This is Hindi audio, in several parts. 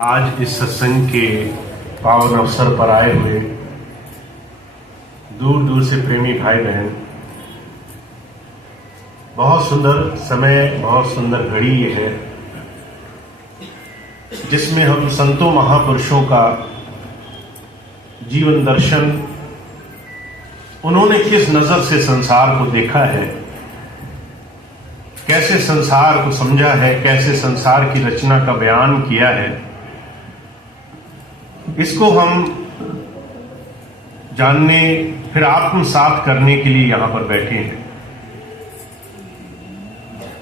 आज इस सत्संग के पावन अवसर पर आए हुए दूर दूर से प्रेमी भाई बहन, बहुत सुंदर समय, बहुत सुंदर घड़ी ये है जिसमें हम संतों महापुरुषों का जीवन दर्शन, उन्होंने किस नजर से संसार को देखा है, कैसे संसार को समझा है, कैसे संसार की रचना का बयान किया है, इसको हम जानने फिर आत्मसात करने के लिए यहां पर बैठे हैं।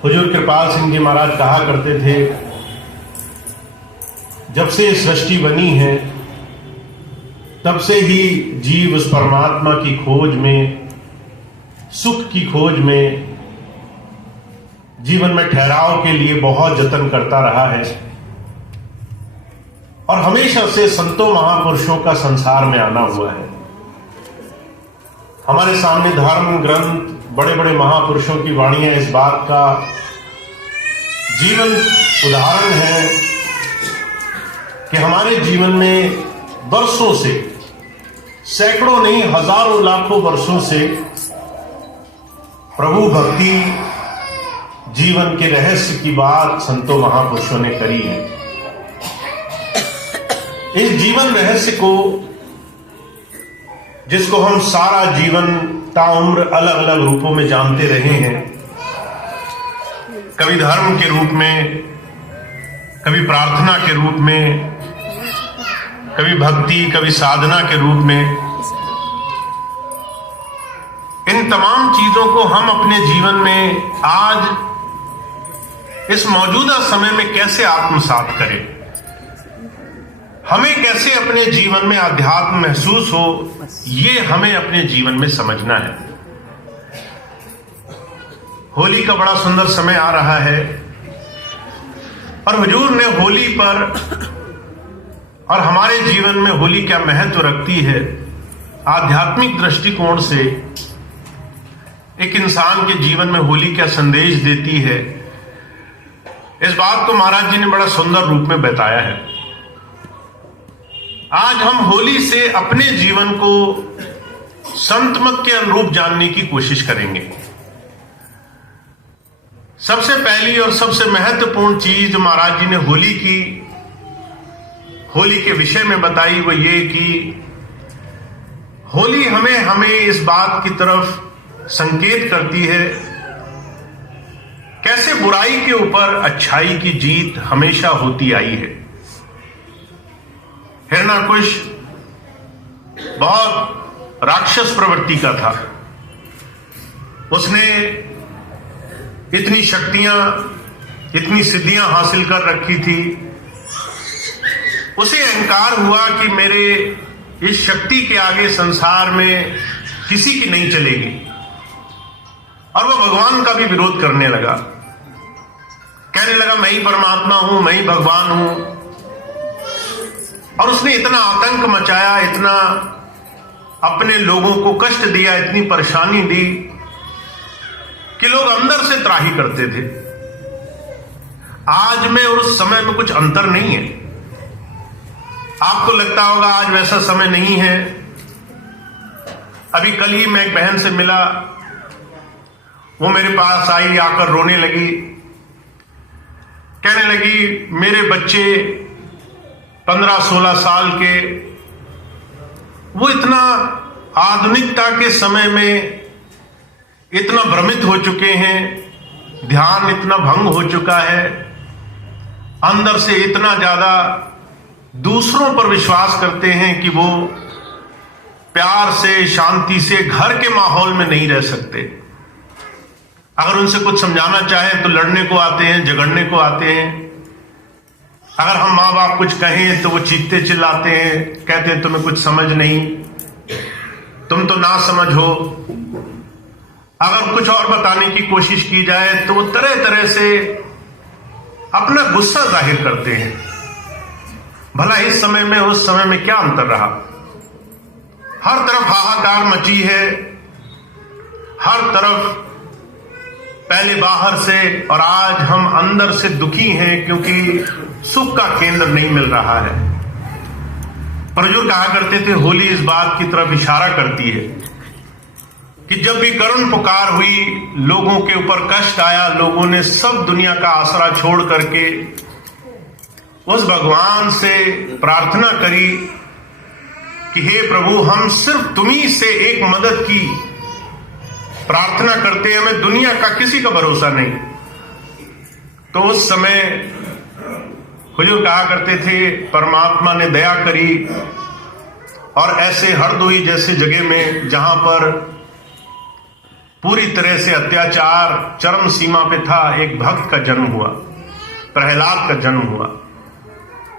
हुजूर कृपाल सिंह जी महाराज कहा करते थे, जब से सृष्टि बनी है तब से ही जीव उस परमात्मा की खोज में, सुख की खोज में, जीवन में ठहराव के लिए बहुत जतन करता रहा है और हमेशा से संतों महापुरुषों का संसार में आना हुआ है। हमारे सामने धर्म ग्रंथ, बड़े बड़े महापुरुषों की वाणियां इस बात का जीवन उदाहरण है कि हमारे जीवन में वर्षों से, सैकड़ों नहीं हजारों लाखों वर्षों से प्रभु भक्ति जीवन के रहस्य की बात संतों महापुरुषों ने करी है। इस जीवन रहस्य को, जिसको हम सारा जीवन ताउम्र अलग अलग रूपों में जानते रहे हैं, कभी धर्म के रूप में, कभी प्रार्थना के रूप में, कभी भक्ति, कभी साधना के रूप में, इन तमाम चीजों को हम अपने जीवन में आज इस मौजूदा समय में कैसे आत्मसात करें, हमें कैसे अपने जीवन में आध्यात्म महसूस हो, ये हमें अपने जीवन में समझना है। होली का बड़ा सुंदर समय आ रहा है और हुजूर ने होली पर और हमारे जीवन में होली क्या महत्व रखती है, आध्यात्मिक दृष्टिकोण से एक इंसान के जीवन में होली क्या संदेश देती है, इस बात को महाराज जी ने बड़ा सुंदर रूप में बताया है। आज हम होली से अपने जीवन को संत मत के अनुरूप जानने की कोशिश करेंगे। सबसे पहली और सबसे महत्वपूर्ण चीज जो महाराज जी ने होली के विषय में बताई वो ये कि होली हमें इस बात की तरफ संकेत करती है कैसे बुराई के ऊपर अच्छाई की जीत हमेशा होती आई है। हिरण्यकुश बहुत राक्षस प्रवृत्ति का था, उसने इतनी शक्तियां, इतनी सिद्धियां हासिल कर रखी थी, उसे अहंकार हुआ कि मेरे इस शक्ति के आगे संसार में किसी की नहीं चलेगी और वह भगवान का भी विरोध करने लगा, कहने लगा मैं ही परमात्मा हूं, मैं ही भगवान हूं। और उसने इतना आतंक मचाया, इतना अपने लोगों को कष्ट दिया, इतनी परेशानी दी कि लोग अंदर से त्राही करते थे। आज में और उस समय में कुछ अंतर नहीं है। आपको लगता होगा आज वैसा समय नहीं है। अभी कल ही मैं एक बहन से मिला, वो मेरे पास आई, आकर रोने लगी, कहने लगी मेरे बच्चे 15-16 साल के, वो इतना आधुनिकता के समय में इतना भ्रमित हो चुके हैं, ध्यान इतना भंग हो चुका है, अंदर से इतना ज्यादा दूसरों पर विश्वास करते हैं कि वो प्यार से, शांति से घर के माहौल में नहीं रह सकते। अगर उनसे कुछ समझाना चाहे तो लड़ने को आते हैं, झगड़ने को आते हैं। अगर हम माँ बाप कुछ कहें तो वो चीखते चिल्लाते हैं, कहते हैं तुम्हें कुछ समझ नहीं, तुम तो ना समझ हो। अगर कुछ और बताने की कोशिश की जाए तो वो तरह तरह से अपना गुस्सा जाहिर करते हैं। भला इस समय में उस समय में क्या अंतर रहा? हर तरफ हाहाकार मची है, हर तरफ, पहले बाहर से और आज हम अंदर से दुखी हैं क्योंकि सुख का केंद्र नहीं मिल रहा है। प्रजुर कहा करते थे, होली इस बात की तरफ इशारा करती है कि जब भी करुण पुकार हुई, लोगों के ऊपर कष्ट आया, लोगों ने सब दुनिया का आसरा छोड़ करके उस भगवान से प्रार्थना करी कि हे प्रभु, हम सिर्फ तुम्ही से एक मदद की प्रार्थना करते हैं, हमें दुनिया का किसी का भरोसा नहीं। तो उस समय हुजूर कहा करते थे, परमात्मा ने दया करी और ऐसे हरदोई जैसे जगह में जहां पर पूरी तरह से अत्याचार चरम सीमा पे था, एक भक्त का जन्म हुआ, प्रहलाद का जन्म हुआ,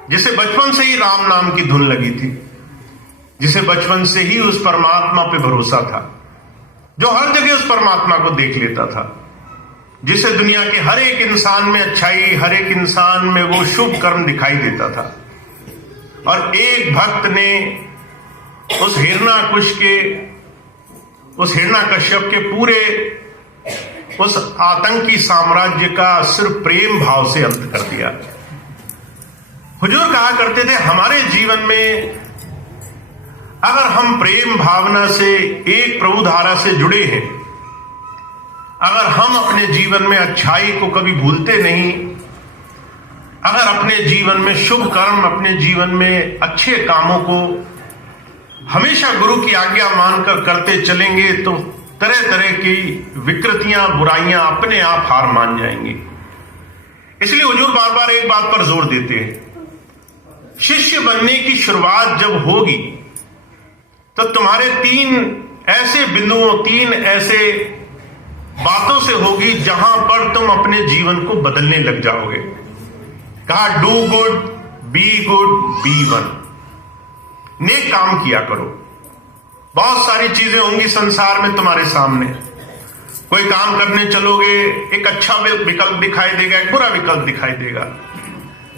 जिसे बचपन से ही राम नाम की धुन लगी थी, जिसे बचपन से ही उस परमात्मा पे भरोसा था, जो हर जगह उस परमात्मा को देख लेता था, जिसे दुनिया के हर एक इंसान में अच्छाई, हर एक इंसान में वो शुभ कर्म दिखाई देता था। और एक भक्त ने उस हिरण्यकश्यप के पूरे उस आतंकी साम्राज्य का सिर्फ प्रेम भाव से अंत कर दिया। हुजूर कहा करते थे, हमारे जीवन में अगर हम प्रेम भावना से एक प्रभु धारा से जुड़े हैं, अगर हम अपने जीवन में अच्छाई को कभी भूलते नहीं, अगर अपने जीवन में शुभ कर्म, अपने जीवन में अच्छे कामों को हमेशा गुरु की आज्ञा मानकर करते चलेंगे, तो तरह तरह की विकृतियां, बुराइयां अपने आप हार मान जाएंगी। इसलिए हुजूर बार बार एक बात पर जोर देते हैं, शिष्य बनने की शुरुआत जब होगी तो तुम्हारे 3 ऐसे बिंदुओं, 3 ऐसे बातों से होगी जहां पर तुम अपने जीवन को बदलने लग जाओगे। कहा, do good, be good, be one. नेक काम किया करो। बहुत सारी चीजें होंगी संसार में तुम्हारे सामने। कोई काम करने चलोगे, एक अच्छा विकल्प दिखाई देगा, एक बुरा विकल्प दिखाई देगा।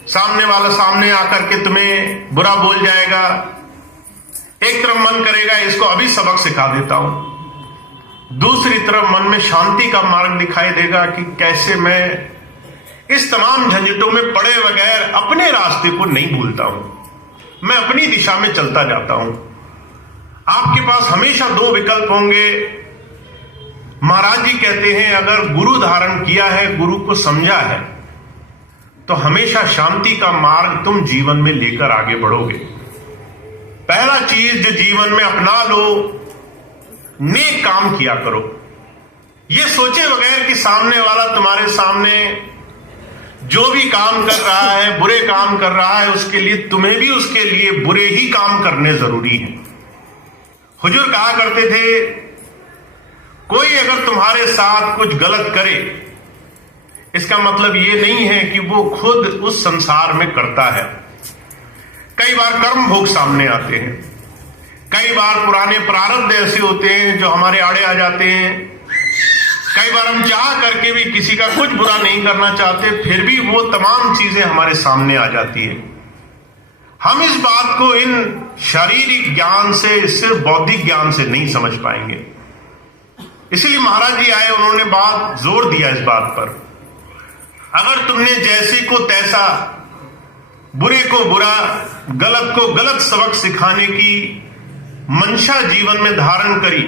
सामने वाला सामने आकर के तुम्हें बुरा बोल जाएगा। एक तरफ मन करेगा इसको अभी सबक सिखा देता हूं, दूसरी तरफ मन में शांति का मार्ग दिखाई देगा कि कैसे मैं इस तमाम झंझटों में पड़े बगैर अपने रास्ते को नहीं भूलता हूं, मैं अपनी दिशा में चलता जाता हूं। आपके पास हमेशा 2 विकल्प होंगे। महाराज जी कहते हैं, अगर गुरु धारण किया है, गुरु को समझा है, तो हमेशा शांति का मार्ग तुम जीवन में लेकर आगे बढ़ोगे। पहला चीज जो जीवन में अपना लो, नेक काम किया करो। ये सोचे बगैर कि सामने वाला तुम्हारे सामने जो भी काम कर रहा है, बुरे काम कर रहा है, उसके लिए तुम्हें भी उसके लिए बुरे ही काम करने जरूरी है। हुजूर कहा करते थे, कोई अगर तुम्हारे साथ कुछ गलत करे, इसका मतलब ये नहीं है कि वो खुद उस संसार में करता है। कई बार कर्म भोग सामने आते हैं, कई बार पुराने प्रारब्ध ऐसे होते हैं जो हमारे आड़े आ जाते हैं। कई बार हम चाह करके भी किसी का कुछ बुरा नहीं करना चाहते, फिर भी वो तमाम चीजें हमारे सामने आ जाती है। हम इस बात को इन शारीरिक ज्ञान से, सिर्फ बौद्धिक ज्ञान से नहीं समझ पाएंगे। इसलिए महाराज जी आए, उन्होंने बात जोर दिया इस बात पर, अगर तुमने जैसे को तैसा, बुरे को बुरा, गलत को गलत सबक सिखाने की मंशा जीवन में धारण करी,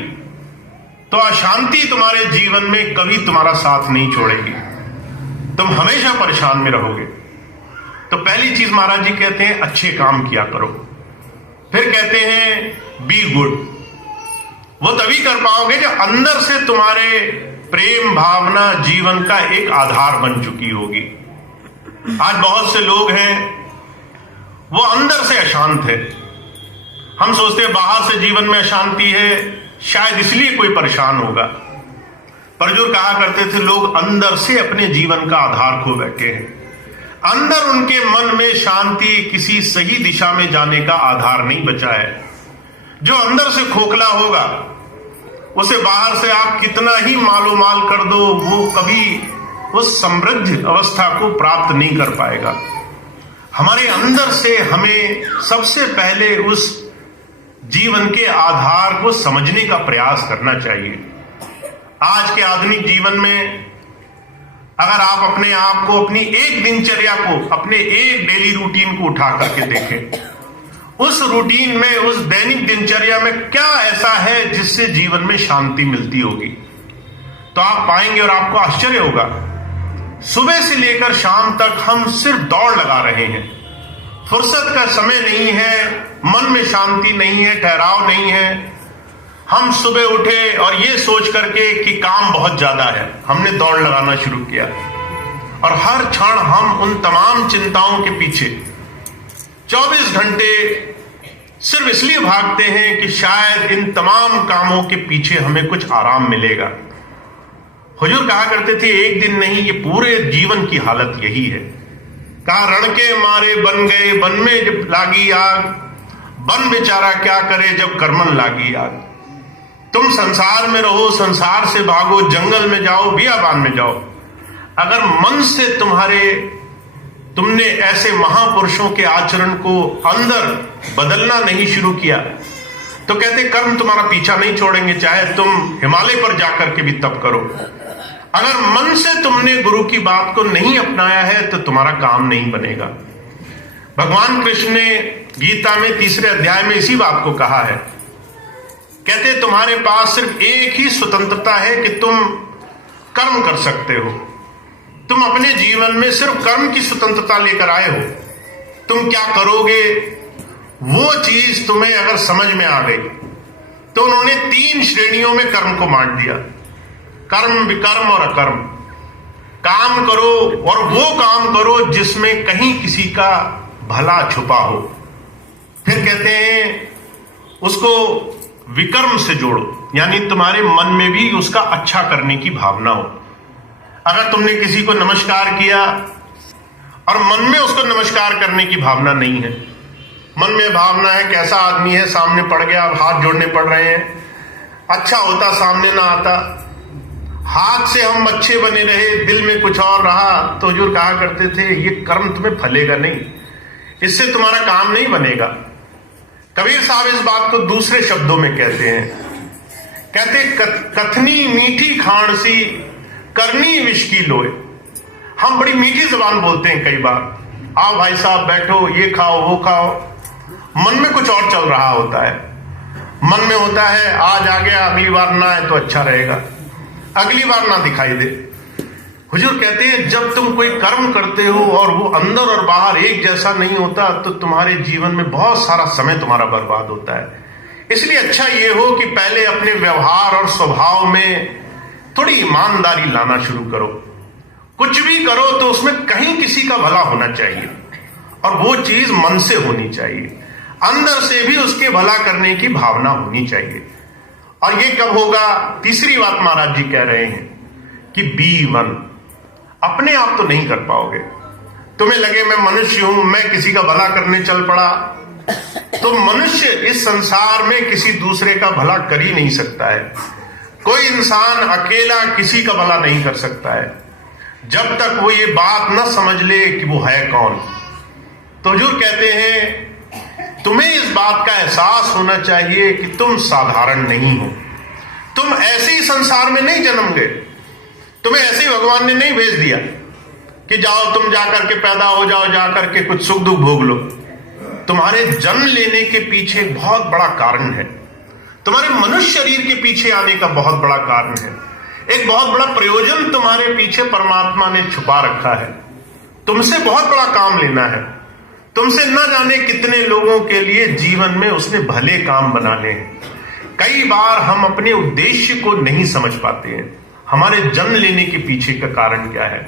तो अशांति तुम्हारे जीवन में कभी तुम्हारा साथ नहीं छोड़ेगी, तुम हमेशा परेशान में रहोगे। तो पहली चीज महाराज जी कहते हैं, अच्छे काम किया करो। फिर कहते हैं, बी गुड। वो तभी कर पाओगे जब अंदर से तुम्हारे प्रेम भावना जीवन का एक आधार बन चुकी होगी। आज बहुत से लोग हैं, वो अंदर से अशांत है। हम सोचते हैं बाहर से जीवन में अशांति है, शायद इसलिए कोई परेशान होगा। पर जो कहा करते थे, लोग अंदर से अपने जीवन का आधार खो बैठे हैं। अंदर उनके मन में शांति, किसी सही दिशा में जाने का आधार नहीं बचा है। जो अंदर से खोखला होगा, उसे बाहर से आप कितना ही मालो माल कर दो, वो कभी उस समृद्ध अवस्था को प्राप्त नहीं कर पाएगा। हमारे अंदर से हमें सबसे पहले उस जीवन के आधार को समझने का प्रयास करना चाहिए। आज के आधुनिक जीवन में अगर आप अपने आप को, अपनी एक दिनचर्या को, अपने एक डेली रूटीन को उठा करके देखें, उस रूटीन में, उस दैनिक दिनचर्या में क्या ऐसा है जिससे जीवन में शांति मिलती होगी, तो आप पाएंगे और आपको आश्चर्य होगा, सुबह से लेकर शाम तक हम सिर्फ दौड़ लगा रहे हैं। फुर्सत का समय नहीं है, मन में शांति नहीं है, ठहराव नहीं है। हम सुबह उठे और ये सोच करके कि काम बहुत ज्यादा है, हमने दौड़ लगाना शुरू किया और हर क्षण हम उन तमाम चिंताओं के पीछे 24 घंटे सिर्फ इसलिए भागते हैं कि शायद इन तमाम कामों के पीछे हमें कुछ आराम मिलेगा। हुजूर कहा करते थे, एक दिन नहीं, ये पूरे जीवन की हालत यही है। कहा, रण के मारे बन गए, बन में जब लागी आग, बन बेचारा क्या करे जब कर्मन लागी आग। तुम संसार में रहो, संसार से भागो, जंगल में जाओ, बियाबान में जाओ, अगर मन से तुमने ऐसे महापुरुषों के आचरण को अंदर बदलना नहीं शुरू किया, तो कहते कर्म तुम्हारा पीछा नहीं छोड़ेंगे, चाहे तुम हिमालय पर जाकर के भी तप करो। अगर मन से तुमने गुरु की बात को नहीं अपनाया है तो तुम्हारा काम नहीं बनेगा। भगवान कृष्ण ने गीता में 3 अध्याय में इसी बात को कहा है। कहते तुम्हारे पास सिर्फ एक ही स्वतंत्रता है कि तुम कर्म कर सकते हो। तुम अपने जीवन में सिर्फ कर्म की स्वतंत्रता लेकर आए हो। तुम क्या करोगे, वो चीज तुम्हें अगर समझ में आ गई तो उन्होंने 3 श्रेणियों में कर्म को बांट दिया, कर्म, विकर्म और अकर्म। काम करो और वो काम करो जिसमें कहीं किसी का भला छुपा हो। फिर कहते हैं उसको विकर्म से जोड़ो, यानी तुम्हारे मन में भी उसका अच्छा करने की भावना हो। अगर तुमने किसी को नमस्कार किया और मन में उसको नमस्कार करने की भावना नहीं है, मन में भावना है कैसा आदमी है, सामने पड़ गया, अब हाथ जोड़ने पड़ रहे हैं, अच्छा होता सामने ना आता, हाथ से हम अच्छे बने रहे, दिल में कुछ और रहा, तो हुजूर कहा करते थे ये कर्म तुम्हें फलेगा नहीं, इससे तुम्हारा काम नहीं बनेगा। कबीर साहब इस बात को दूसरे शब्दों में कहते हैं, कहते कथनी मीठी खाण सी करनी विष की लोए। हम बड़ी मीठी जबान बोलते हैं कई बार, आओ भाई साहब बैठो, ये खाओ वो खाओ, मन में कुछ और चल रहा होता है। मन में होता है आज आ गया, अगली बार ना आए तो अच्छा रहेगा, अगली बार ना दिखाई दे। हुजूर कहते हैं जब तुम कोई कर्म करते हो और वो अंदर और बाहर एक जैसा नहीं होता तो तुम्हारे जीवन में बहुत सारा समय तुम्हारा बर्बाद होता है। इसलिए अच्छा ये हो कि पहले अपने व्यवहार और स्वभाव में थोड़ी ईमानदारी लाना शुरू करो। कुछ भी करो तो उसमें कहीं किसी का भला होना चाहिए और वो चीज मन से होनी चाहिए, अंदर से भी उसके भला करने की भावना होनी चाहिए। और ये कब होगा? तीसरी बात महाराज जी कह रहे हैं कि बी वन। अपने आप तो नहीं कर पाओगे। तुम्हें लगे मैं मनुष्य हूं, मैं किसी का भला करने चल पड़ा, तो मनुष्य इस संसार में किसी दूसरे का भला कर ही नहीं सकता है। कोई इंसान अकेला किसी का भला नहीं कर सकता है जब तक वो ये बात न समझ ले कि वो है कौन। तो हुजूर कहते हैं तुम्हें इस बात का एहसास होना चाहिए कि तुम साधारण नहीं हो। तुम ऐसे ही संसार में नहीं जन्म गए, तुम्हें ऐसे ही भगवान ने नहीं भेज दिया कि जाओ तुम जाकर के पैदा हो जाओ, जाकर के कुछ सुख दुख भोग लो। तुम्हारे जन्म लेने के पीछे बहुत बड़ा कारण है, तुम्हारे मनुष्य शरीर के पीछे आने का बहुत बड़ा कारण है, एक बहुत बड़ा प्रयोजन तुम्हारे पीछे परमात्मा ने छुपा रखा है। तुमसे बहुत बड़ा काम लेना है, तुमसे न जाने कितने लोगों के लिए जीवन में उसने भले काम बनाने हैं। कई बार हम अपने उद्देश्य को नहीं समझ पाते हैं, हमारे जन्म लेने के पीछे का कारण क्या है।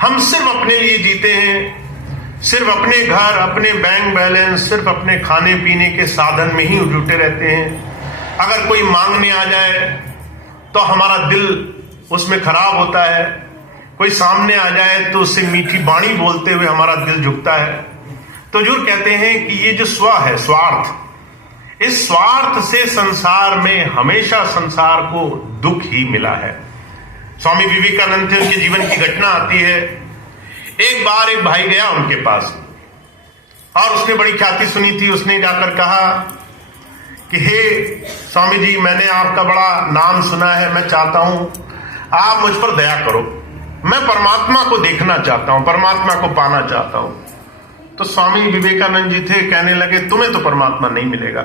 हम सिर्फ अपने लिए जीते हैं, सिर्फ अपने घर, अपने बैंक बैलेंस, सिर्फ अपने खाने पीने के साधन में ही जुटे रहते हैं। अगर कोई मांगने आ जाए तो हमारा दिल उसमें खराब होता है, कोई सामने आ जाए तो उससे मीठी बाणी बोलते हुए हमारा दिल झुकता है। तो हुजूर कहते हैं कि ये जो स्व है, स्वार्थ, इस स्वार्थ से संसार में हमेशा संसार को दुख ही मिला है। स्वामी विवेकानंद थे, उनके जीवन की घटना आती है। एक बार एक भाई गया उनके पास और उसने बड़ी ख्याति सुनी थी। उसने जाकर कहा कि हे स्वामी जी, मैंने आपका बड़ा नाम सुना है, मैं चाहता हूं आप मुझ पर दया करो, मैं परमात्मा को देखना चाहता हूं, परमात्मा को पाना चाहता हूं। तो स्वामी विवेकानंद जी थे, कहने लगे तुम्हें तो परमात्मा नहीं मिलेगा।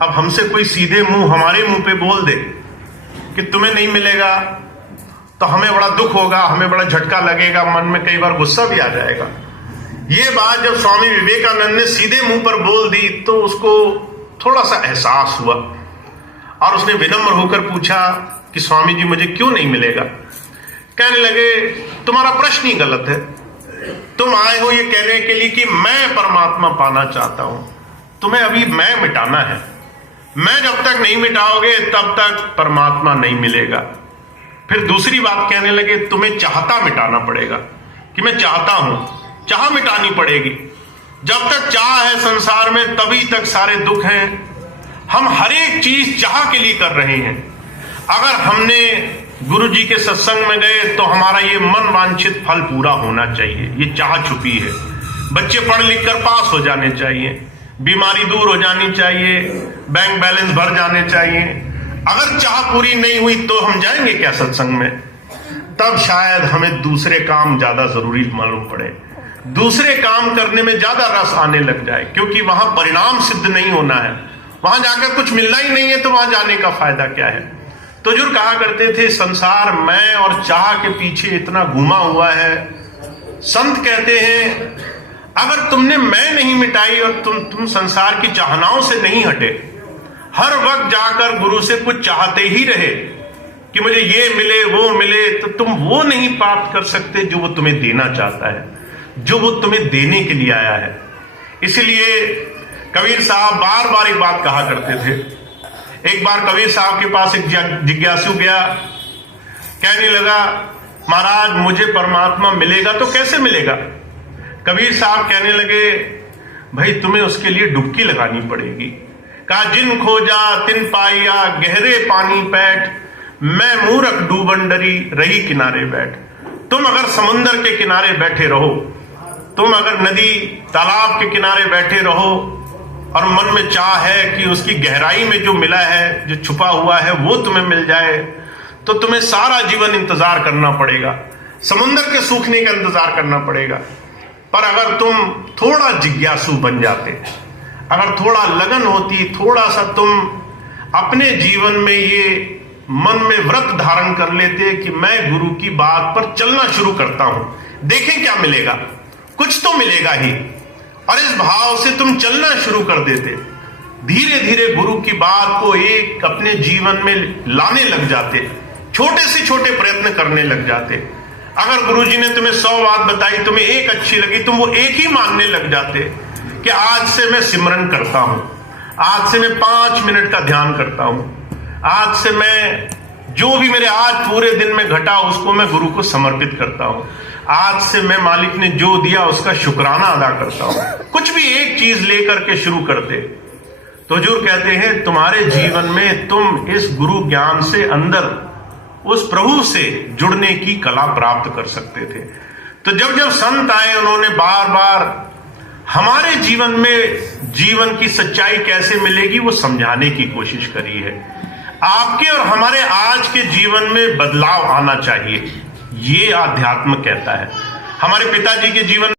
अब हमसे कोई सीधे मुंह हमारे मुंह पे बोल दे कि तुम्हें नहीं मिलेगा तो हमें बड़ा दुख होगा, हमें बड़ा झटका लगेगा, मन में कई बार गुस्सा भी आ जाएगा। ये बात जब स्वामी विवेकानंद ने सीधे मुंह पर बोल दी तो उसको थोड़ा सा एहसास हुआ और उसने विनम्र होकर पूछा कि स्वामी जी मुझे क्यों नहीं मिलेगा। कहने लगे तुम्हारा प्रश्न ही गलत है। तुम आए हो ये कहने के लिए कि मैं परमात्मा पाना चाहता हूं, तुम्हें अभी मैं मिटाना है। मैं जब तक नहीं मिटाओगे तब तक परमात्मा नहीं मिलेगा। फिर दूसरी बात कहने लगे तुम्हें चाहता मिटाना पड़ेगा, कि मैं चाहता हूं, चाह मिटानी पड़ेगी। जब तक चाह है संसार में तभी तक सारे दुख हैं। हम हर एक चीज चाह के लिए कर रहे हैं। अगर हमने गुरु जी के सत्संग में गए तो हमारा ये मन वांछित फल पूरा होना चाहिए, ये चाह छुपी है। बच्चे पढ़ लिख कर पास हो जाने चाहिए, बीमारी दूर हो जानी चाहिए, बैंक बैलेंस भर जाने चाहिए। अगर चाह पूरी नहीं हुई तो हम जाएंगे क्या सत्संग में? तब शायद हमें दूसरे काम ज्यादा जरूरी मालूम पड़े, दूसरे काम करने में ज्यादा रस आने लग जाए, क्योंकि वहां परिणाम सिद्ध नहीं होना है। वहां जाकर कुछ मिलना ही नहीं है तो वहां जाने का फायदा क्या है? तो जो कहा करते थे संसार मैं और चाह के पीछे इतना घुमा हुआ है। संत कहते हैं अगर तुमने मैं नहीं मिटाई और तुम संसार की चाहनाओं से नहीं हटे, हर वक्त जाकर गुरु से कुछ चाहते ही रहे कि मुझे ये मिले वो मिले, तो तुम वो नहीं प्राप्त कर सकते जो वो तुम्हें देना चाहता है, जो वो तुम्हें देने के लिए आया है। इसलिए कबीर साहब बार बार एक बात कहा करते थे। एक बार कबीर साहब के पास एक जिज्ञासु गया, कहने लगा महाराज मुझे परमात्मा मिलेगा तो कैसे मिलेगा? कबीर साहब कहने लगे भाई तुम्हें उसके लिए डुबकी लगानी पड़ेगी। कहा जिन खोजा तिन पाइया गहरे पानी पैठ, मैं मूर्ख डूबन डरी रही किनारे बैठ। तुम अगर समुंदर के किनारे बैठे रहो, तुम अगर नदी तालाब के किनारे बैठे रहो और मन में चाह है कि उसकी गहराई में जो मिला है, जो छुपा हुआ है वो तुम्हें मिल जाए, तो तुम्हें सारा जीवन इंतजार करना पड़ेगा, समुंदर के सूखने का इंतजार करना पड़ेगा। पर अगर तुम थोड़ा जिज्ञासु बन जाते, अगर थोड़ा लगन होती, थोड़ा सा तुम अपने जीवन में ये मन में व्रत धारण कर लेते कि मैं गुरु की बात पर चलना शुरू करता हूं, देखें क्या मिलेगा, कुछ तो मिलेगा ही, और इस भाव से तुम चलना शुरू कर देते, धीरे धीरे गुरु की बात को एक अपने जीवन में लाने लग जाते, छोटे से छोटे प्रयत्न करने लग जाते। अगर गुरुजी ने तुम्हें 100 बात बताई, तुम्हें एक अच्छी लगी, तुम वो एक ही मानने लग जाते कि आज से मैं सिमरन करता हूं, आज से मैं 5 मिनट का ध्यान करता हूं, आज से मैं जो भी मेरे आज पूरे दिन में घटा उसको मैं गुरु को समर्पित करता हूं, आज से मैं मालिक ने जो दिया उसका शुक्राना अदा करता हूं। कुछ भी एक चीज लेकर के शुरू करते तो हुजूर कहते हैं तुम्हारे जीवन में तुम इस गुरु ज्ञान से अंदर उस प्रभु से जुड़ने की कला प्राप्त कर सकते थे। तो जब जब संत आए उन्होंने बार बार हमारे जीवन में जीवन की सच्चाई कैसे मिलेगी वो समझाने की कोशिश करी है। आपके और हमारे आज के जीवन में बदलाव आना चाहिए, ये आध्यात्म कहता है। हमारे पिताजी के जीवन